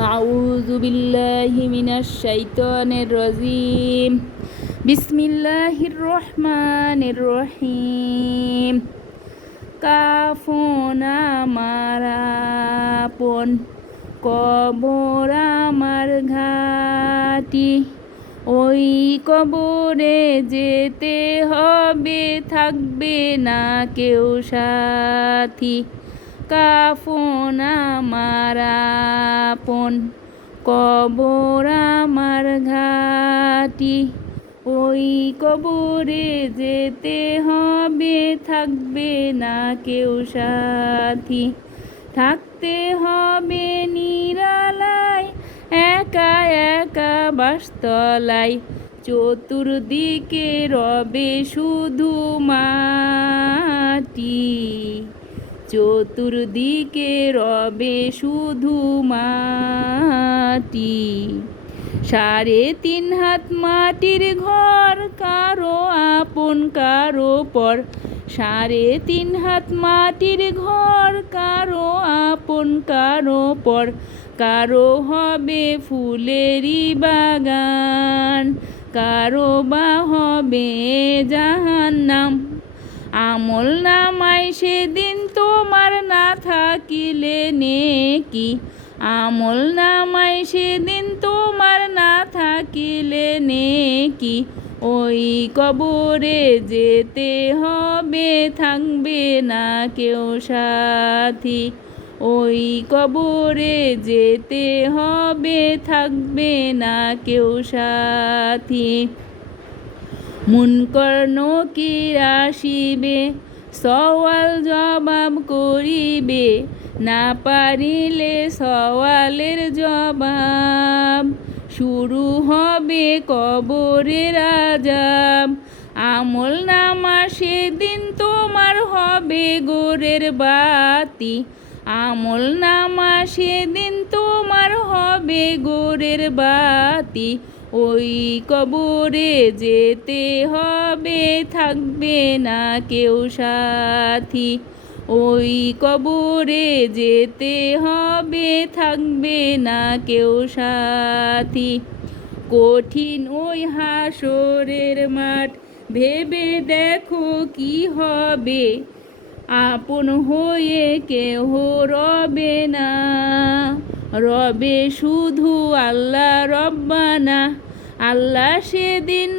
আউযু বিল্লাহি মিনাশ শাইতানির রাজিম। বিসমিল্লাহির রহমানির রহিম। কাফন আমার আপন, কবর আমার ঘাটি, ওই কবরে যেতে হবে, থাকবে না কেউ সাথী। কাফন আমার আপন, কবর আমার ঘাটি, ওই কবরে যেতে হবে, থাকবে না কেউ সাথী। থাকতে হবে নিরালায়, একা একা বাসতলায়, চতুর্দিকে রবে শুধু মাটি, চতুর্দিকে রবে শুধু মাটি। 3.5 হাত মাটির ঘর, কারো আপন কারো পর। 3.5 হাত মাটির ঘর, কারো আপন কারো পর। কারো হবে ফুলেরই বাগান, কারো বা হবে জাহান্নাম। আমল নামায় সেদিন তোমার না থাকিলে নেকি, আমল নামায় সেদিন তোমার না থাকিলে নেকি। ওই কবরে যেতে হবে, থাকবে না কেউ সাথী। ওই কবরে যেতে হবে, থাকবে না কেউ সাথী। মুনকর নকির আসিবে, সওয়াল জবাব করিবে, না পারিলে সওয়ালের জবাব। শুরু হবে কবরের আযাব, আমল নামা সেদিন তোমার হবে গোরের বাতি। আমল নামা সেদিন তোমার হবে গোরের বাতি। ওই কবরে যেতে হবে, থাকবে না কেউ সাথী। ওই কবরে যেতে হবে, থাকবে না কেউ সাথী। কঠিন ওই হাসরের মাঠ, ভেবে দেখো কি হবে। আপন হয়ে কেহ রবে না, রবে শুধু আল্লাহ রব্বানা। আল্লাহ সেদিন